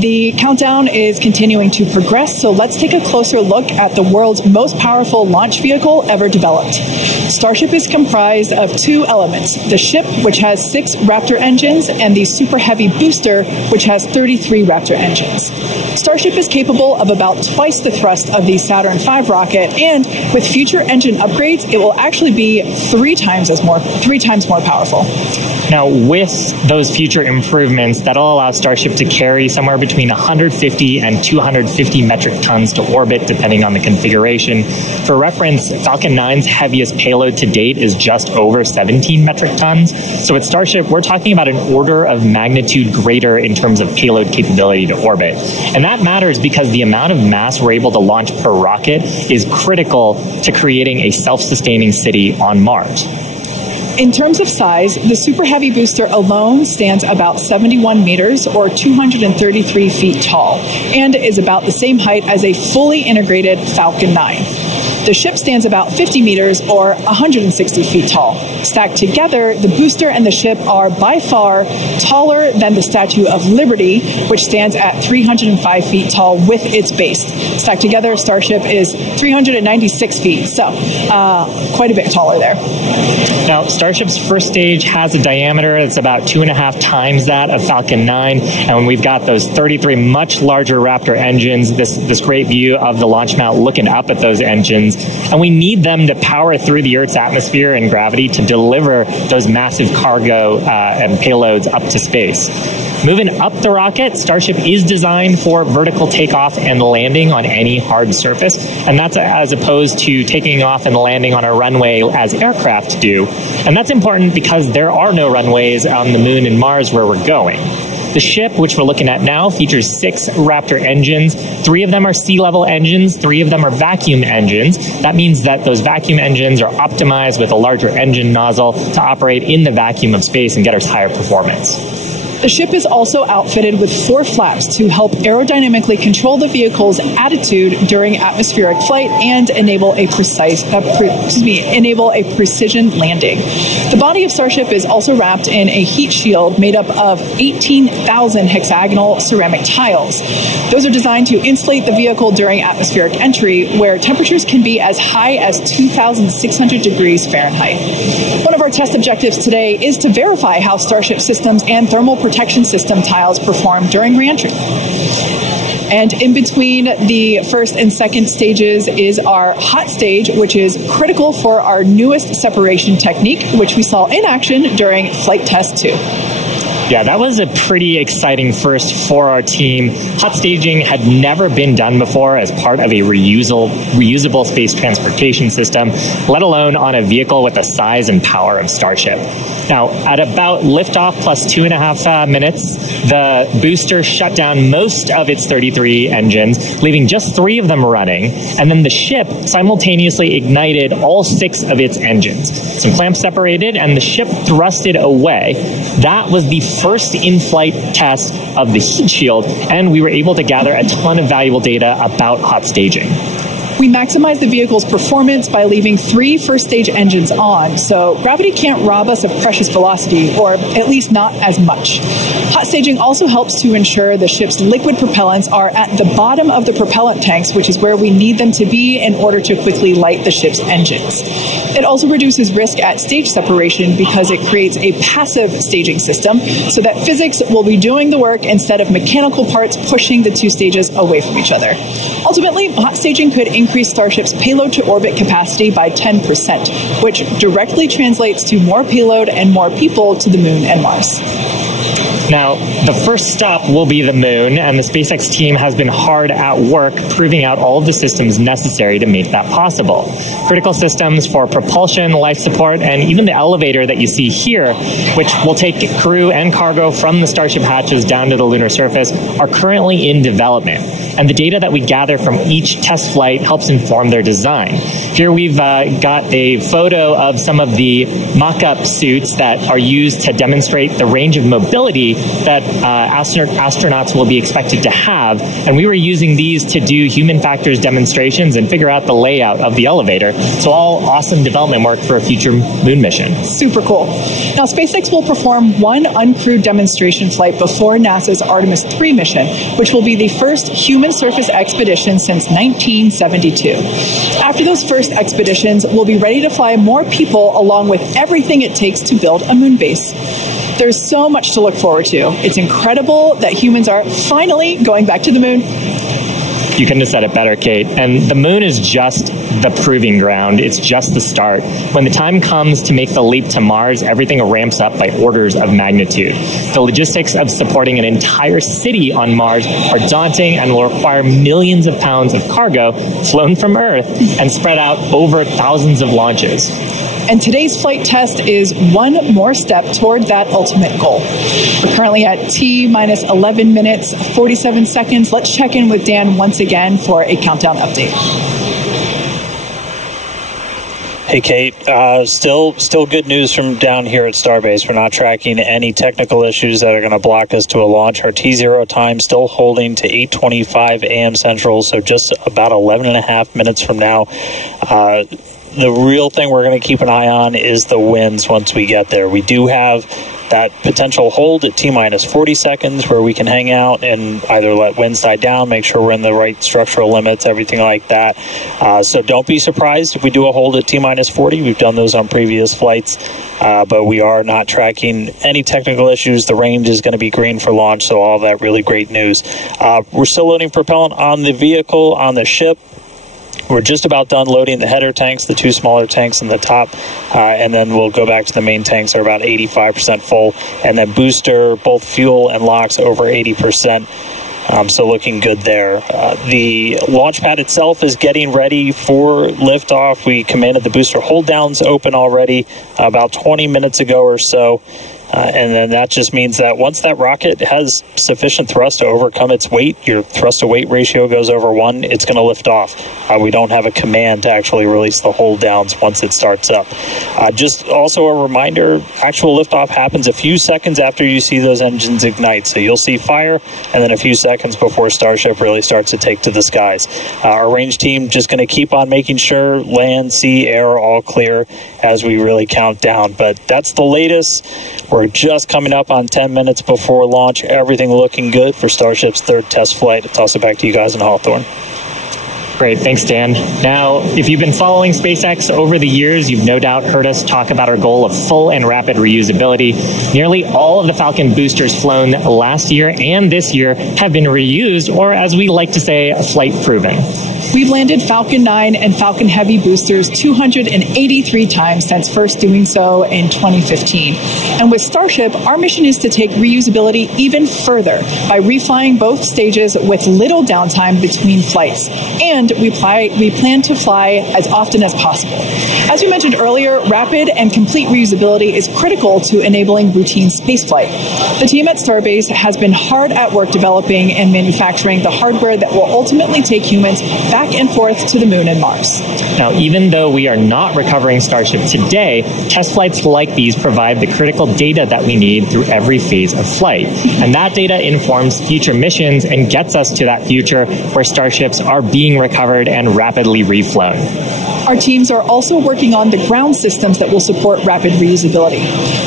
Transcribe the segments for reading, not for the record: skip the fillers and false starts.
The countdown is continuing to progress, so let's take a closer look at the world's most powerful launch vehicle ever developed. Starship is comprised of two elements, the ship, which has 6 Raptor engines, and the SUPERHEAVY booster, which has 33 Raptor engines. Starship is capable of about twice the thrust of the Saturn V rocket, and with future engine upgrades, it will actually be 3 times more powerful. Now, with those future improvements, that'll allow Starship to carry somewhere between 150 and 250 metric tons to orbit, depending on the configuration. For reference, Falcon 9's heaviest payload to date is just over 17 metric tons. So with Starship, we're talking about an order of magnitude greater in terms of payload capability to orbit. And that matters because the amount of mass we're able to launch per rocket is critical to creating a self-sustaining city on Mars. In terms of size, the SUPERHEAVY booster alone stands about 71 meters or 233 feet tall and is about the same height as a fully integrated Falcon 9. The ship stands about 50 meters or 160 feet tall. Stacked together, the booster and the ship are by far taller than the Statue of Liberty, which stands at 305 feet tall with its base. Stacked together, Starship is 396 feet, so quite a bit taller there. Now, Starship's first stage has a diameter that's about 2.5 times that of Falcon 9, and when we've got those 33 much larger Raptor engines, this great view of the launch mount looking up at those engines, and we need them to power through the Earth's atmosphere and gravity to deliver those massive cargo and payloads up to space. Moving up the rocket, Starship is designed for vertical takeoff and landing on any hard surface, and that's as opposed to taking off and landing on a runway as aircraft do. And that's important because there are no runways on the Moon and Mars where we're going. The ship, which we're looking at now, features 6 Raptor engines. 3 of them are sea-level engines, 3 of them are vacuum engines. That means that those vacuum engines are optimized with a larger engine nozzle to operate in the vacuum of space and get us higher performance. The ship is also outfitted with 4 flaps to help aerodynamically control the vehicle's attitude during atmospheric flight and enable a precision landing. The body of Starship is also wrapped in a heat shield made up of 18,000 hexagonal ceramic tiles. Those are designed to insulate the vehicle during atmospheric entry, where temperatures can be as high as 2,600 degrees Fahrenheit. One of our test objectives today is to verify how Starship systems and thermal protection system tiles perform during reentry. And in between the first and second stages is our hot stage, which is critical for our newest separation technique, which we saw in action during Flight Test 2. Yeah, that was a pretty exciting first for our team. Hot staging had never been done before as part of a reusable space transportation system, let alone on a vehicle with the size and power of Starship. Now, at about liftoff plus 2.5 minutes, the booster shut down most of its 33 engines, leaving just 3 of them running, and then the ship simultaneously ignited all 6 of its engines. Some clamps separated, and the ship thrusted away. That was the first in-flight test of the heat shield, and we were able to gather a ton of valuable data about hot staging. We maximize the vehicle's performance by leaving 3 first-stage engines on, so gravity can't rob us of precious velocity, or at least not as much. Hot staging also helps to ensure the ship's liquid propellants are at the bottom of the propellant tanks, which is where we need them to be in order to quickly light the ship's engines. It also reduces risk at stage separation because it creates a passive staging system so that physics will be doing the work instead of mechanical parts pushing the 2 stages away from each other. Ultimately, hot staging could increase Starship's payload to orbit capacity by 10%, which directly translates to more payload and more people to the Moon and Mars. Now, the first stop will be the Moon, and the SpaceX team has been hard at work proving out all of the systems necessary to make that possible. Critical systems for propulsion, life support, and even the elevator that you see here, which will take crew and cargo from the Starship hatches down to the lunar surface, are currently in development. And the data that we gather from each test flight helps inform their design. Here we've got a photo of some of the mock-up suits that are used to demonstrate the range of mobility that astronauts will be expected to have, and we were using these to do human factors demonstrations and figure out the layout of the elevator. So all awesome development work for a future Moon mission. Super cool. Now, SpaceX will perform 1 uncrewed demonstration flight before NASA's Artemis 3 mission, which will be the first human surface expedition since 1972. After those first expeditions, we'll be ready to fly more people along with everything it takes to build a moon base. There's so much to look forward to. It's incredible that humans are finally going back to the Moon. You couldn't have said it better, Kate. And the Moon is just the proving ground. It's just the start. When the time comes to make the leap to Mars, everything ramps up by orders of magnitude. The logistics of supporting an entire city on Mars are daunting and will require millions of pounds of cargo flown from Earth and spread out over thousands of launches. And today's flight test is one more step toward that ultimate goal. We're currently at T-minus 11 minutes, 47 seconds. Let's check in with Dan once again for a countdown update. Hey, Kate. Still good news from down here at Starbase. We're not tracking any technical issues that are going to block us to a launch. Our T0 time still holding to 8:25 a.m. Central, so just about 11 and a half minutes from now. The real thing we're going to keep an eye on is the winds once we get there. We do have that potential hold at T-minus 40 seconds where we can hang out and either let winds die down, make sure we're in the right structural limits, everything like that. So don't be surprised if we do a hold at T-minus 40. We've done those on previous flights, but we are not tracking any technical issues. The range is going to be green for launch, so all that really great news. We're still loading propellant on the vehicle, on the ship. We're just about done loading the header tanks, the 2 smaller tanks in the top, and then we'll go back to the main tanks. They're about 85% full, and then booster, both fuel and LOX over 80%. So looking good there. The launch pad itself is getting ready for liftoff. We commanded the booster hold downs open already about 20 minutes ago or so. And then that just means that once that rocket has sufficient thrust to overcome its weight, your thrust-to-weight ratio goes over 1, it's going to lift off. We don't have a command to actually release the hold downs once it starts up. Just also a reminder, actual liftoff happens a few seconds after you see those engines ignite. So you'll see fire, and then a few seconds before Starship really starts to take to the skies. Our range team just going to keep on making sure land, sea, air are all clear as we really count down. But that's the latest. We're just coming up on 10 minutes before launch. Everything looking good for Starship's 3rd test flight. I'll toss it back to you guys in Hawthorne. Great, thanks, Dan. Now, if you've been following SpaceX over the years, you've no doubt heard us talk about our goal of full and rapid reusability. Nearly all of the Falcon boosters flown last year and this year have been reused, or as we like to say, flight proven. We've landed Falcon 9 and Falcon Heavy boosters 283 times since first doing so in 2015. And with Starship, our mission is to take reusability even further by reflying both stages with little downtime between flights. And we plan to fly as often as possible. As we mentioned earlier, rapid and complete reusability is critical to enabling routine spaceflight. The team at Starbase has been hard at work developing and manufacturing the hardware that will ultimately take humans back and forth to the Moon and Mars. Now, even though we are not recovering Starship today, test flights like these provide the critical data that we need through every phase of flight. And that data informs future missions and gets us to that future where Starships are being recovered recovered and rapidly reflown. Our teams are also working on the ground systems that will support rapid reusability.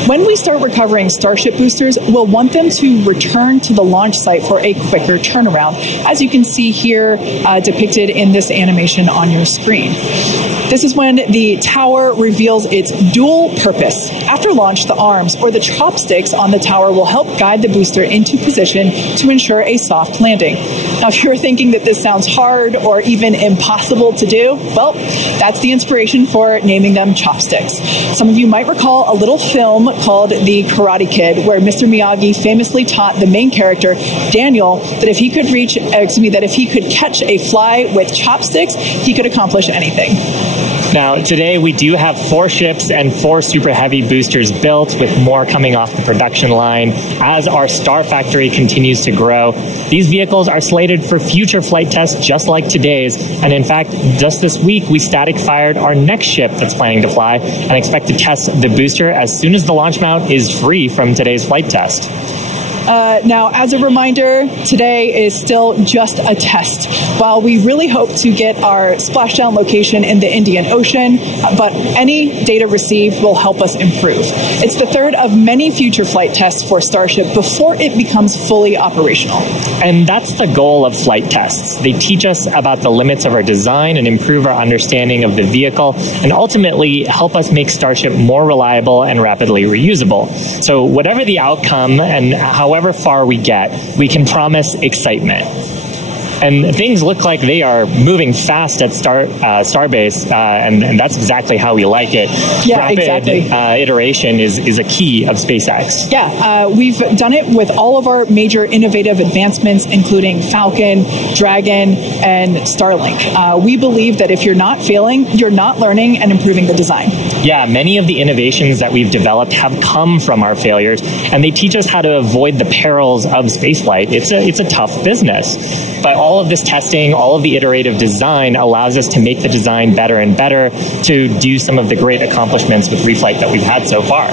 When we start recovering Starship boosters, we'll want them to return to the launch site for a quicker turnaround, as you can see here depicted in this animation on your screen. This is when the tower reveals its dual purpose. After launch, the arms or the chopsticks on the tower will help guide the booster into position to ensure a soft landing. Now, if you're thinking that this sounds hard or even impossible to do, well, that's the inspiration for naming them chopsticks. Some of you might recall a little film called The Karate Kid, where Mr. Miyagi famously taught the main character, Daniel, that if he could catch a fly with chopsticks, he could accomplish anything. Now, today we do have 4 ships and 4 Super Heavy boosters built, with more coming off the production line as our Star Factory continues to grow. These vehicles are slated for future flight tests just like today's, and in fact, just this week we static fired our next ship that's planning to fly and expect to test the booster as soon as the launch mount is free from today's flight test. Now, as a reminder, today is still just a test. While we really hope to get our splashdown location in the Indian Ocean, but any data received will help us improve. It's the third of many future flight tests for Starship before it becomes fully operational. And that's the goal of flight tests. They teach us about the limits of our design and improve our understanding of the vehicle, and ultimately help us make Starship more reliable and rapidly reusable. So whatever the outcome and however far we get, we can promise excitement. And things look like they are moving fast at Starbase, and that's exactly how we like it. Yeah, Rapid exactly. Iteration is a key of SpaceX. Yeah, we've done it with all of our major innovative advancements, including Falcon, Dragon, and Starlink. We believe that if you're not failing, you're not learning and improving the design. Yeah, many of the innovations that we've developed have come from our failures, and they teach us how to avoid the perils of spaceflight. It's a tough business. But all of this testing, all of the iterative design allows us to make the design better and better to do some of the great accomplishments with reflight that we've had so far.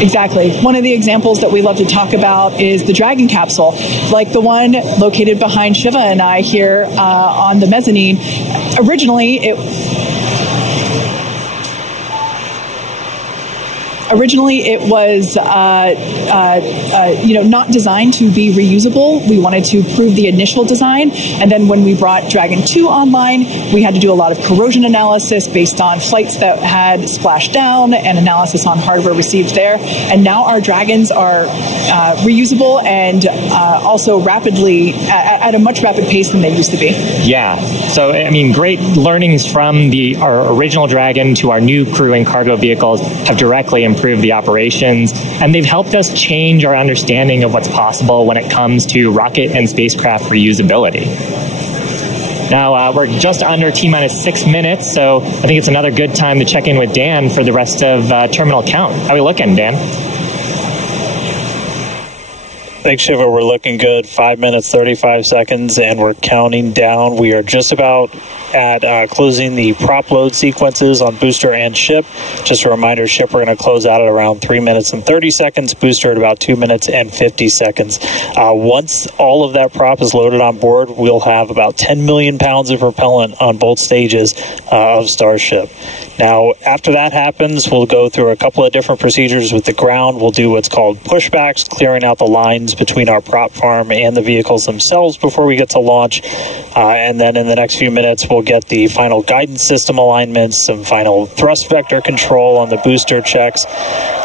Exactly. One of the examples that we love to talk about is the Dragon capsule, like the one located behind Shiva and I here on the mezzanine. Originally, it was not designed to be reusable. We wanted to prove the initial design, and then when we brought Dragon 2 online, we had to do a lot of corrosion analysis based on flights that had splashed down and analysis on hardware received there. And now our Dragons are reusable and also rapidly at a much rapid pace than they used to be. Yeah. So, I mean, great learnings from our original Dragon to our new crew and cargo vehicles have directly improved the operations, and they've helped us change our understanding of what's possible when it comes to rocket and spacecraft reusability. Now, we're just under T-minus 6 minutes, so I think it's another good time to check in with Dan for the rest of terminal count. How are we looking, Dan? Thanks, Shiva. We're looking good. 5 minutes, 35 seconds, and we're counting down. We are just about at closing the prop load sequences on booster and ship. Just a reminder, ship we're going to close out at around 3 minutes and 30 seconds, booster at about 2 minutes and 50 seconds. Once all of that prop is loaded on board, we'll have about 10 million pounds of propellant on both stages of Starship. Now, after that happens, we'll go through a couple of different procedures with the ground. We'll do what's called pushbacks, clearing out the lines between our prop farm and the vehicles themselves before we get to launch. And then in the next few minutes, we'll get the final guidance system alignments, some final thrust vector control on the booster checks,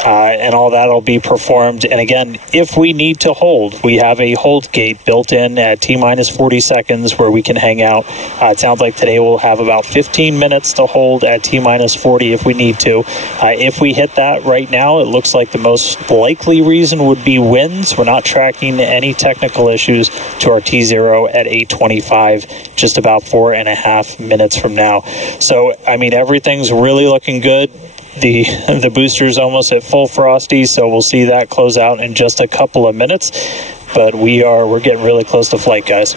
and all that will be performed. And again, if we need to hold, we have a hold gate built in at T-minus 40 seconds where we can hang out. It sounds like today we'll have about 15 minutes to hold at T-minus 40 if we need to. If we hit that right now, it looks like the most likely reason would be winds. We're not tracking any technical issues to our T0 at 8:25, just about 4.5 minutes from now. So, I mean, everything's really looking good. The booster's almost at full frosty, so we'll see that close out in just a couple of minutes. But we're getting really close to flight, guys.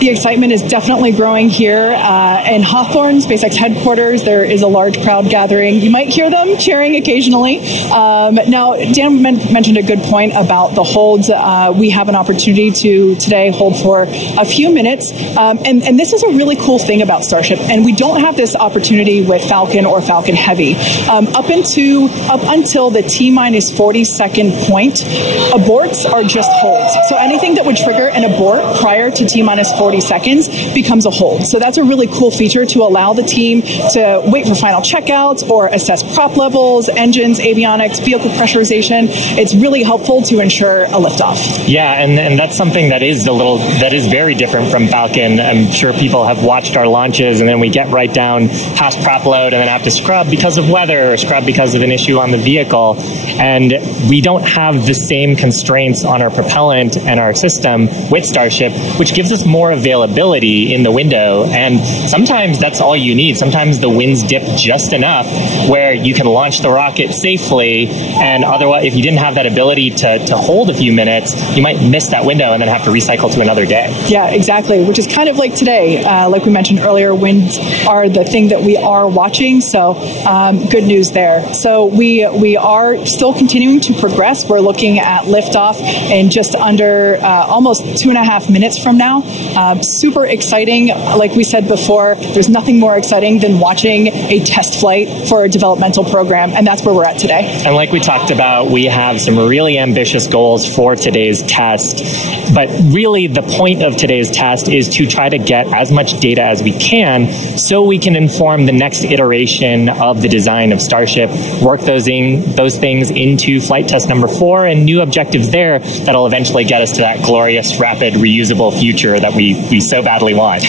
The excitement is definitely growing here in Hawthorne, SpaceX headquarters. There is a large crowd gathering. You might hear them cheering occasionally. Now, Dan mentioned a good point about the holds. We have an opportunity to today hold for a few minutes. And this is a really cool thing about Starship. And we don't have this opportunity with Falcon or Falcon Heavy. Up until the T-minus 40-second point, aborts are just holds. So anything that would trigger an abort prior to T-minus 40 seconds becomes a hold. So that's a really cool feature to allow the team to wait for final checkouts or assess prop levels, engines, avionics, vehicle pressurization. It's really helpful to ensure a liftoff. Yeah, and that's something that is very different from Falcon. I'm sure people have watched our launches, and then we get right down past prop load and then have to scrub because of weather or scrub because of an issue on the vehicle. And we don't have the same constraints on our propellant and our system with Starship, which gives us more availability in the window. And sometimes that's all you need. Sometimes the winds dip just enough where you can launch the rocket safely. And otherwise, if you didn't have that ability to hold a few minutes, you might miss that window and then have to recycle to another day. Yeah, exactly, which is kind of like today. Like we mentioned earlier, winds are the thing that we are watching, so good news there. So we are still continuing to progress. We're looking at liftoff in just under almost 2.5 minutes from now. Super exciting. Like we said before, there's nothing more exciting than watching a test flight for a developmental program, and that's where we're at today. And like we talked about, we have some really ambitious goals for today's test. But really, the point of today's test is to try to get as much data as we can so we can inform the next iteration of the design of Starship, work those things into flight test number 4 and new objectives there that'll eventually get us to that glorious, rapid, reusable future that we so badly want.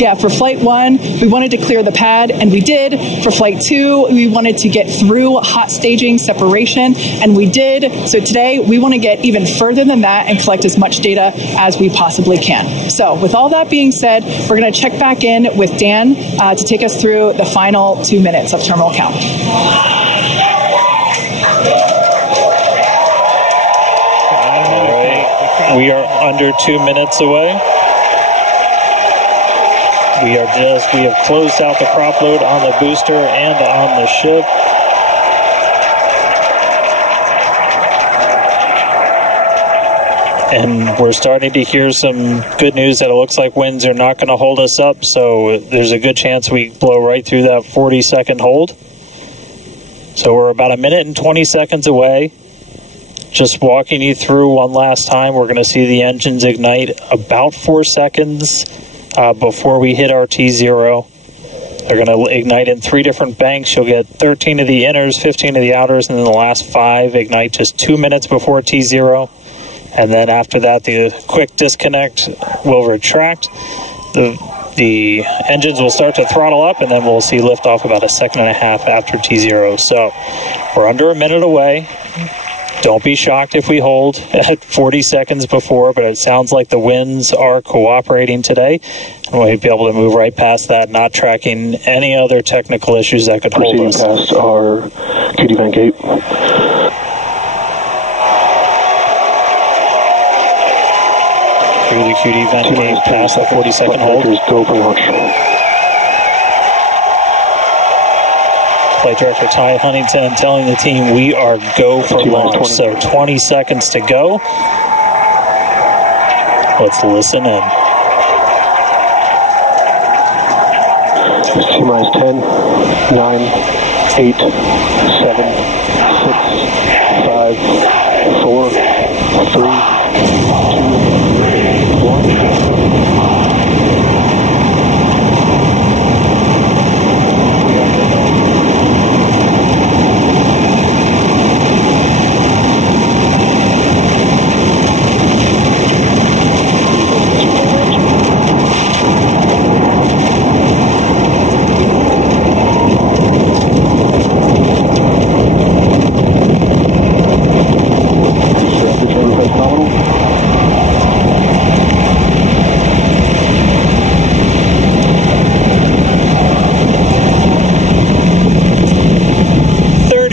Yeah, for Flight 1, we wanted to clear the pad, and we did. For Flight 2, we wanted to get through hot staging separation, and we did. So today, we want to get even further than that and collect as much data as we possibly can. So with all that being said, we're going to check back in with Dan to take us through the final 2 minutes of terminal count. All right. We are under 2 minutes away. We have closed out the prop load on the booster and on the ship. And we're starting to hear some good news that it looks like winds are not going to hold us up, so there's a good chance we blow right through that 40-second hold. So we're about 1 minute and 20 seconds away. Just walking you through one last time, we're going to see the engines ignite about 4 seconds before we hit our T0. They're going to ignite in 3 different banks. You'll get 13 of the inners, 15 of the outers, and then the last 5 ignite just 2 minutes before T0. And then after that, the quick disconnect will retract. The engines will start to throttle up, and then we'll see liftoff about 1.5 seconds after T0. So we're under 1 minute away. Don't be shocked if we hold at 40 seconds before, but it sounds like the winds are cooperating today. And we'll be able to move right past that, not tracking any other technical issues that could hold us. Past our QD vent gate. Through the QD vent gate past that 40-second hold. Go for launch. Flight Director Ty Huntington telling the team we are go for launch. So 20 seconds to go. Let's listen in. T-minus 10, 9, 8, 7, 6, 5, 4, 3, 2, 1.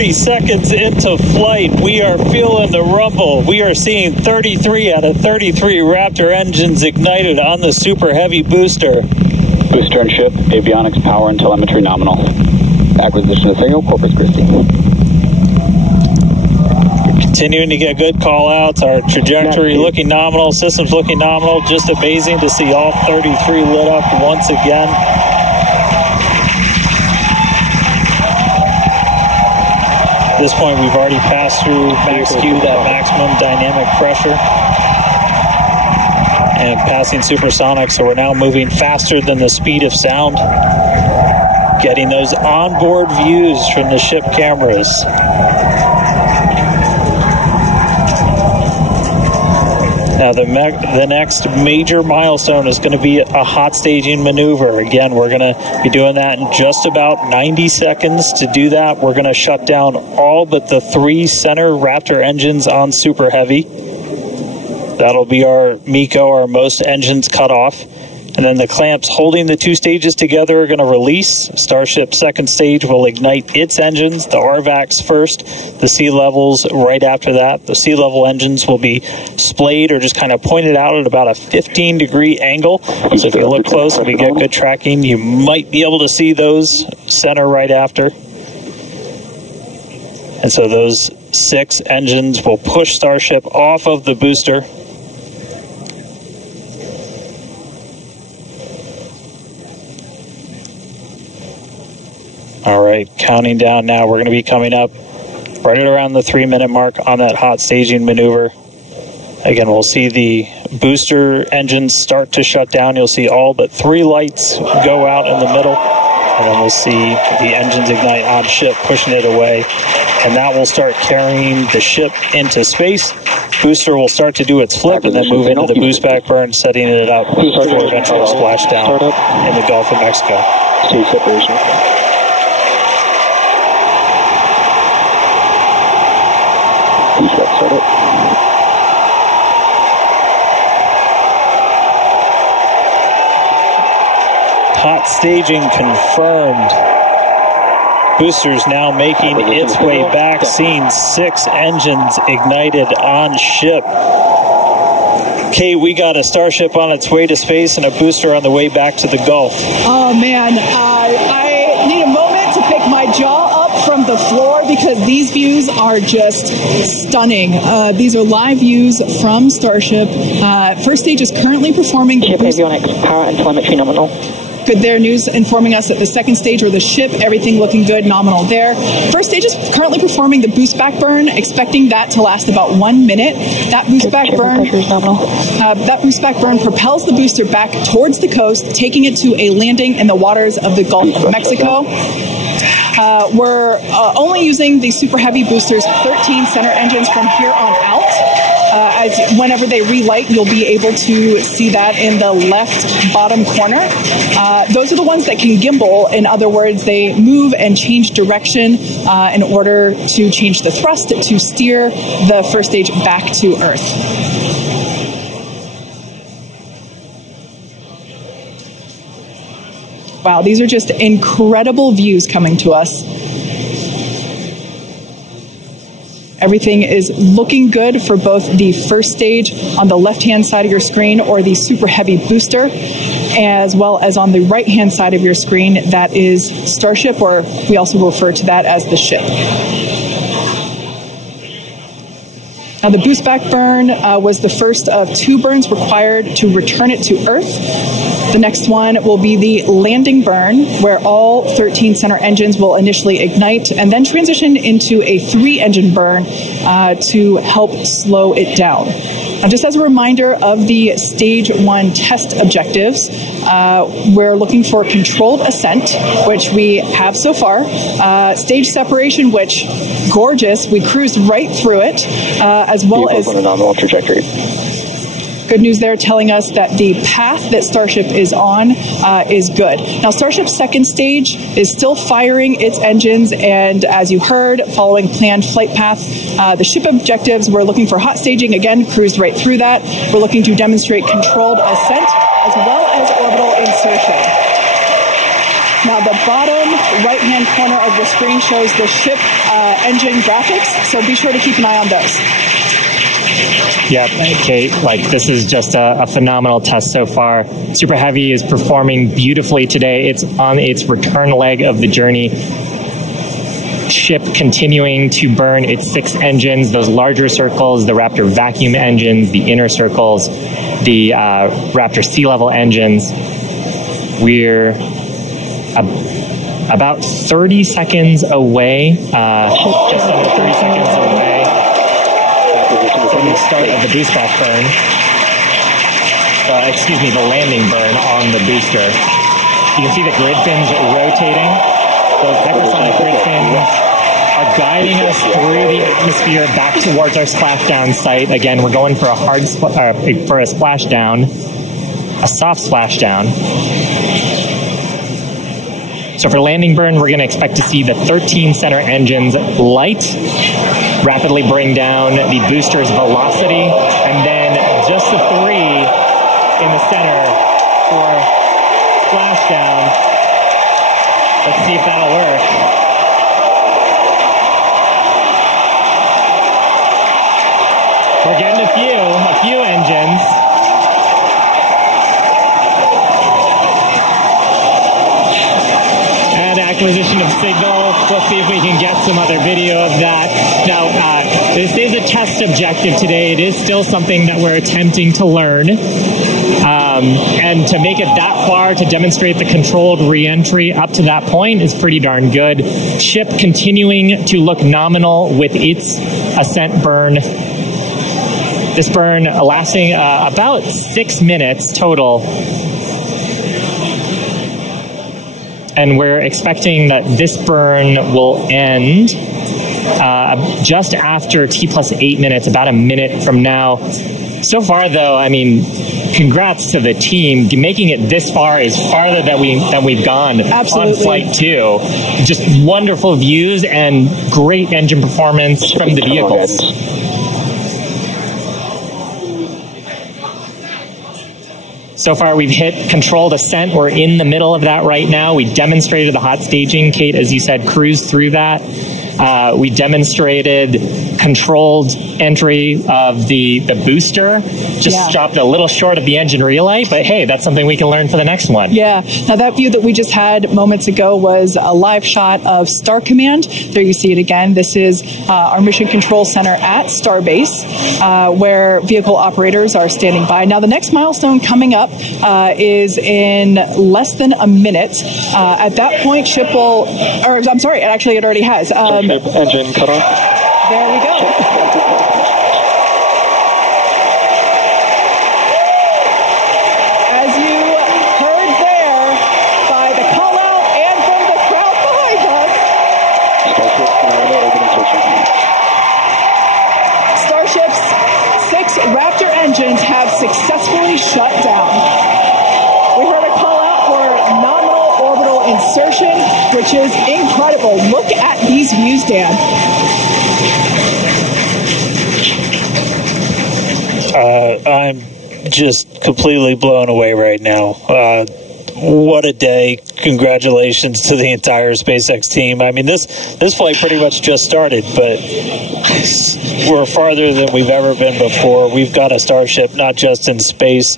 30 seconds into flight, we are feeling the rumble. We are seeing 33 out of 33 Raptor engines ignited on the Super Heavy booster. Booster and ship, avionics, power, and telemetry nominal. Acquisition of signal, Corpus Christi. Continuing to get good call-outs. Our trajectory looking nominal, systems looking nominal. Just amazing to see all 33 lit up once again. At this point, we've already passed through max Q, that maximum dynamic pressure, and passing supersonic, so we're now moving faster than the speed of sound, getting those onboard views from the ship cameras. Now the next major milestone is going to be a hot staging maneuver. Again, we're going to be doing that in just about 90 seconds. To do that, we're going to shut down all but the 3 center Raptor engines on Super Heavy. That'll be our MECO, our most engines cut off. And then the clamps holding the 2 stages together are going to release. Starship second stage will ignite its engines, the RVACs first, the sea levels right after that. The sea level engines will be splayed or just kind of pointed out at about a 15-degree angle. So if you look close and we get good tracking, you might be able to see those center right after. And so those 6 engines will push Starship off of the booster. All right, counting down now. We're going to be coming up right around the 3-minute mark on that hot staging maneuver. Again, we'll see the booster engines start to shut down. You'll see all but 3 lights go out in the middle. And then we'll see the engines ignite on ship, pushing it away. And that will start carrying the ship into space. Booster will start to do its flip and then move into the boost back burn, setting it up for eventual splashdown in the Gulf of Mexico. Stage separation. Start up. Hot staging confirmed. Boosters now making its way back, seeing 6 engines ignited on ship. Kate, we got a Starship on its way to space and a booster on the way back to the Gulf. Oh, man. I need a moment to pick my jaw up from the floor because these views are just stunning. These are live views from Starship. First stage is currently performing ship avionics, power, and telemetry nominal. Good there, news informing us that the second stage or the ship, everything looking good, nominal there. First stage is currently performing the boost back burn, expecting that to last about 1 minute. That boost back burn, propels the booster back towards the coast, taking it to a landing in the waters of the Gulf of Mexico. We're only using the Super Heavy boosters 13 center engines from here on out. As whenever they relight, you'll be able to see that in the left bottom corner. Those are the ones that can gimbal. In other words, they move and change direction in order to change the thrust to steer the first stage back to Earth. Wow, these are just incredible views coming to us. Everything is looking good for both the first stage on the left-hand side of your screen or the Super Heavy booster, as well as on the right-hand side of your screen, that is Starship, or we also refer to that as the ship. Now, the boost back burn was the first of 2 burns required to return it to Earth. The next one will be the landing burn, where all 13 center engines will initially ignite and then transition into a 3-engine burn to help slow it down. Now, just as a reminder of the Stage 1 test objectives, we're looking for controlled ascent, which we have so far. Stage separation, which, gorgeous, we cruised right through it, as well as on a nominal trajectory. Good news there telling us that the path that Starship is on is good. Now, Starship's second stage is still firing its engines, and as you heard, following planned flight path, the ship objectives, we're looking for hot staging, again, cruised right through that. We're looking to demonstrate controlled ascent, as well as orbital insertion. Now, the bottom right-hand corner of the screen shows the ship engine graphics, so be sure to keep an eye on those. Yep, Kate, this is just a phenomenal test so far. Super Heavy is performing beautifully today. It's on its return leg of the journey. Ship continuing to burn its 6 engines, those larger circles, the Raptor vacuum engines, the inner circles, the Raptor sea level engines. We're about 30 seconds away, just under 30 seconds away from the start of the boost off burn. The landing burn on the booster. You can see the grid fins rotating. Those hypersonic grid fins are guiding us through the atmosphere back towards our splashdown site. Again, we're going for a splashdown, a soft splashdown. So for landing burn, we're going to expect to see the 13 center engines light, rapidly bring down the booster's velocity, and then just the 3 in the center for splashdown. Let's see if that'll work. We're getting a few engines. And acquisition of signal. We'll see if we can get some other video of that. Now, this is a test objective today. It is still something that we're attempting to learn. And to make it that far, to demonstrate the controlled re-entry up to that point is pretty darn good. Ship continuing to look nominal with its ascent burn. This burn lasting about 6 minutes total. And we're expecting that this burn will end just after T+8 minutes, about a minute from now. So far, though, I mean, congrats to the team. Making it this far is farther than we've gone. Absolutely. On Flight 2. Just wonderful views and great engine performance from the vehicles. So far, we've hit controlled ascent. We're in the middle of that right now. We demonstrated the hot staging. Kate, as you said, cruised through that. We demonstrated controlled entry of the booster. Just dropped a little short of the engine relay, but hey, that's something we can learn for the next one. Yeah. Now, that view that we just had moments ago was a live shot of Star Command. There you see it again. This is our Mission Control Center at Starbase, where vehicle operators are standing by. Now, the next milestone coming up is in less than a minute. At that point, ship will, or I'm sorry, actually it already has. Engine cut off. There we go. As you heard there by the call out and from the crowd behind us, Starship's 6 Raptor engines have successfully shut down. We heard a call out for nominal orbital insertion, which is incredible. Look at these views, Dan. I'm just completely blown away right now. What a day. Congratulations to the entire SpaceX team. I mean, this flight pretty much just started, but we're farther than we've ever been before. We've got a Starship not just in space,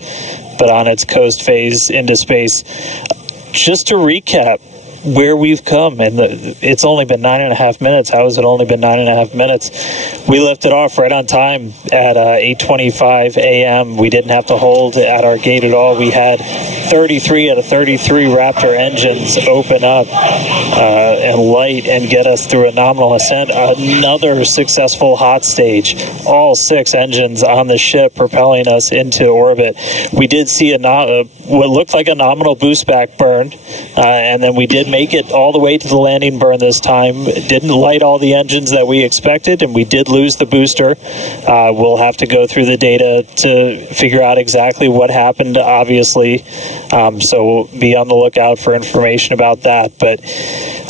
but on its coast phase into space. Just to recap where we've come, and it's only been 9.5 minutes. How has it only been 9.5 minutes? We lifted off right on time at 8:25 a.m. We didn't have to hold at our gate at all. We had 33 out of 33 Raptor engines open up and light and get us through a nominal ascent. Another successful hot stage. All 6 engines on the ship propelling us into orbit. We did see what looked like a nominal boost back burn, and then we did make it all the way to the landing burn this time. It didn't light all the engines that we expected, and we did lose the booster. We'll have to go through the data to figure out exactly what happened, obviously. So we'll be on the lookout for information about that. But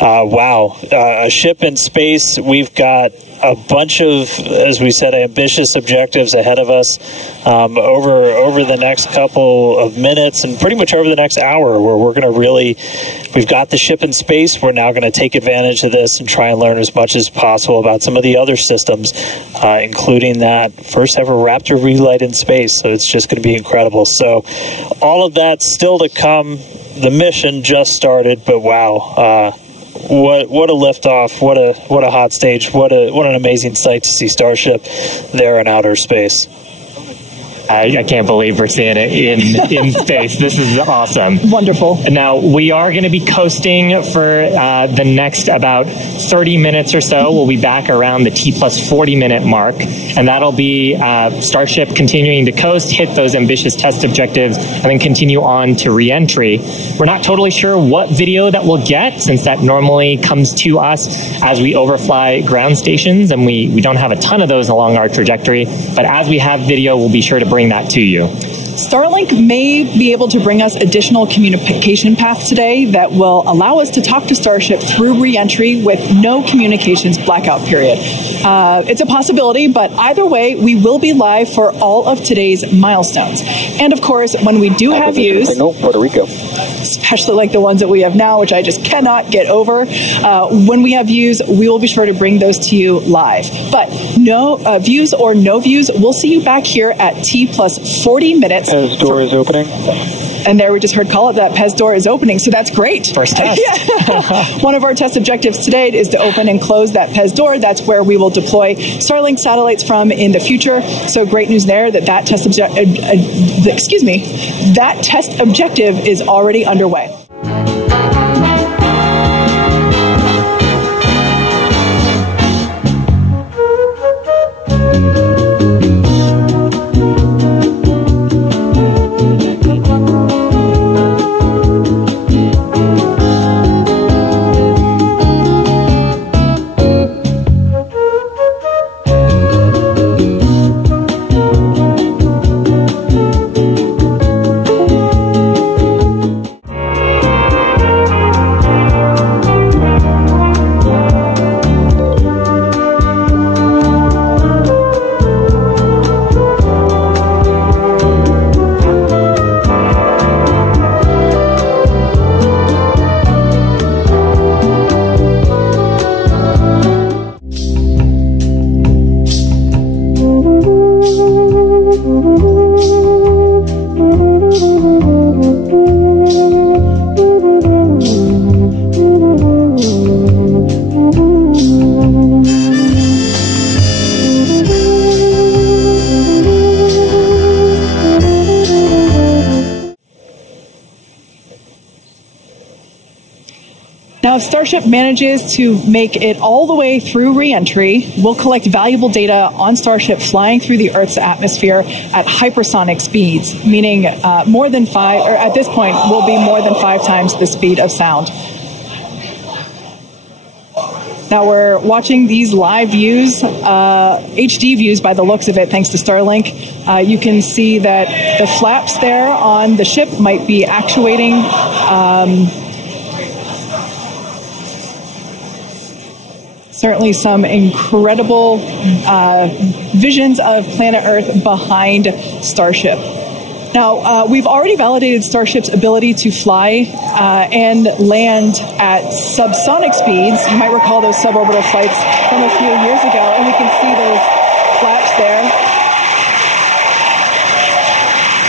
wow, a ship in space. We've got a bunch of, as we said, ambitious objectives ahead of us over the next couple of minutes and pretty much over the next hour, where we're going to we've got the ship in space. We're now going to take advantage of this and try and learn as much as possible about some of the other systems, including that first ever Raptor relight in space. So it's just going to be incredible. So all of that still to come. The mission just started, but wow, what a liftoff! What a hot stage! What an amazing sight to see Starship there in outer space. I can't believe we're seeing it in space. This is awesome. Wonderful. Now, we are going to be coasting for the next about 30 minutes or so. We'll be back around the T plus 40 minute mark, and that'll be Starship continuing to coast, hit those ambitious test objectives, and then continue on to re-entry. We're not totally sure what video that we'll get, since that normally comes to us as we overfly ground stations, and we don't have a ton of those along our trajectory. But as we have video, we'll be sure to bring that to you. Starlink may be able to bring us additional communication paths today that will allow us to talk to Starship through re-entry with no communications blackout period. It's a possibility, but either way, we will be live for all of today's milestones. And of course, when we do have views, Puerto Rico, especially like the ones that we have now, which I just cannot get over, when we have views, we will be sure to bring those to you live. But no views or no views, we'll see you back here at T plus 40 minutes. Pez door is opening. And there we just heard call it that Pez door is opening. So that's great. First test. One of our test objectives today is to open and close that Pez door. That's where we will deploy Starlink satellites from in the future. So great news there that test objective is already underway. Now, if Starship manages to make it all the way through re-entry, we'll collect valuable data on Starship flying through the Earth's atmosphere at hypersonic speeds, meaning more than 5, or at this point, will be more than 5 times the speed of sound. Now we're watching these live views, HD views by the looks of it, thanks to Starlink. You can see that the flaps there on the ship might be actuating. Certainly some incredible visions of planet Earth behind Starship. Now, we've already validated Starship's ability to fly and land at subsonic speeds. You might recall those suborbital flights from a few years ago, and we can see those flaps there.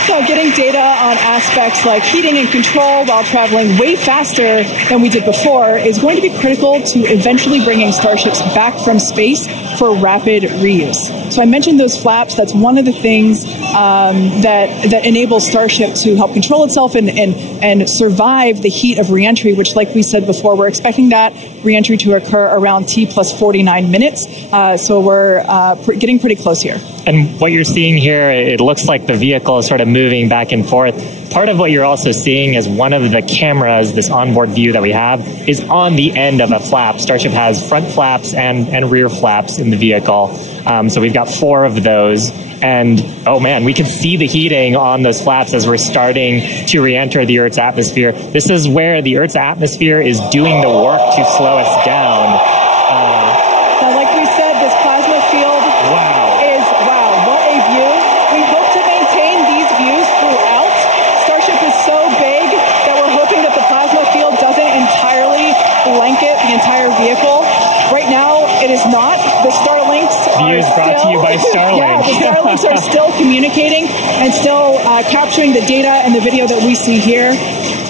So getting data on aspects like heating and control while traveling way faster than we did before is going to be critical to eventually bringing Starships back from space for rapid reuse. So I mentioned those flaps. That's one of the things that enables Starship to help control itself and survive the heat of reentry, which, like we said before, we're expecting that reentry to occur around T plus 49 minutes. So we're getting pretty close here. And what you're seeing here, it looks like the vehicle is sort of moving back and forth. Part of what you're also seeing is one of the cameras, this onboard view that we have, is on the end of a flap. Starship has front flaps and rear flaps in the vehicle. So we've got 4 of those. And, oh man, we can see the heating on those flaps as we're starting to re-enter the Earth's atmosphere. This is where the Earth's atmosphere is doing the work to slow us down. Now, like we said, this is not. The Starlinks Views are brought still, to you by Starlink. Yeah, the Starlinks are still communicating and still capturing the data and the video that we see here.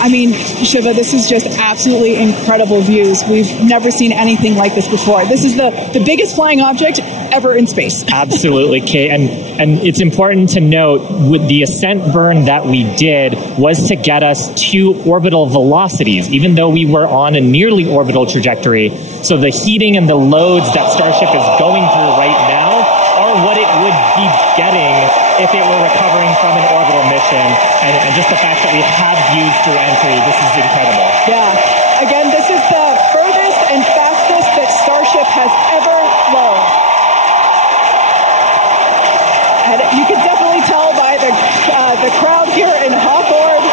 I mean, Shiva, this is just absolutely incredible views. We've never seen anything like this before. This is the biggest flying object ever in space. Absolutely, Kate. And it's important to note, with the ascent burn that we did was to get us to orbital velocities, even though we were on a nearly orbital trajectory. So the heating and the loads that Starship is going through right now are what it would be getting if it were recovering from an orbital mission. And just the fact that we have views through entry, this is incredible. Yeah. Again, this is the furthest and fastest that Starship has ever flown. And you can definitely tell by the crowd here in Hawthorne.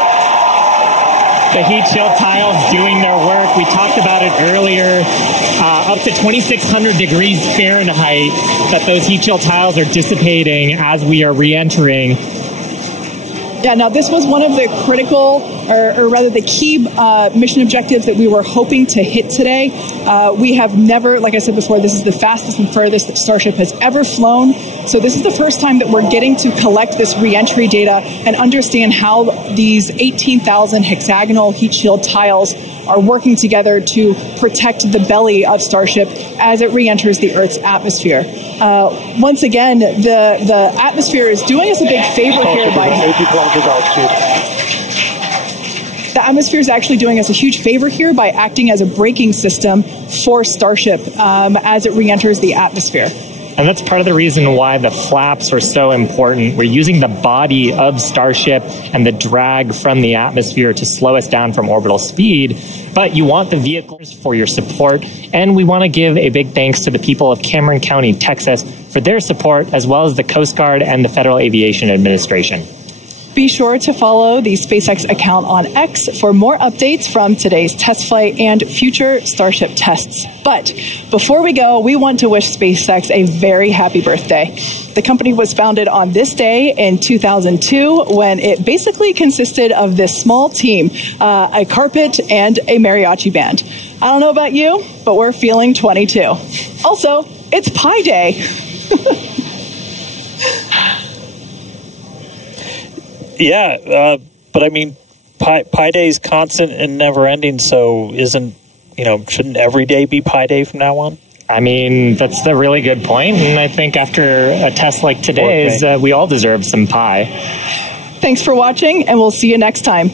The heat shield tiles doing their work. We talked about it earlier. Up to 2,600 degrees Fahrenheit that those heat shield tiles are dissipating as we are re-entering. Yeah, now this was one of the critical, or rather the key mission objectives that we were hoping to hit today. We have never, like I said before, this is the fastest and furthest that Starship has ever flown. So this is the first time that we're getting to collect this re-entry data and understand how these 18,000 hexagonal heat shield tiles are working together to protect the belly of Starship as it re-enters the Earth's atmosphere. Once again, the atmosphere is doing us a big favor here by... The atmosphere is actually doing us a huge favor here by acting as a braking system for Starship as it re-enters the atmosphere. And that's part of the reason why the flaps are so important. We're using the body of Starship and the drag from the atmosphere to slow us down from orbital speed. But you want the vehicles for your support. And we want to give a big thanks to the people of Cameron County, Texas, for their support, as well as the Coast Guard and the Federal Aviation Administration. Be sure to follow the SpaceX account on X for more updates from today's test flight and future Starship tests. But before we go, we want to wish SpaceX a very happy birthday. The company was founded on this day in 2002 when it basically consisted of this small team, a carpet and a mariachi band. I don't know about you, but we're feeling 22. Also, it's Pi Day. Yeah, but I mean, Pi Day is constant and never ending, so shouldn't every day be Pi Day from now on? I mean, that's a really good point, and I think after a test like today's, we all deserve some pie. Thanks for watching, and we'll see you next time.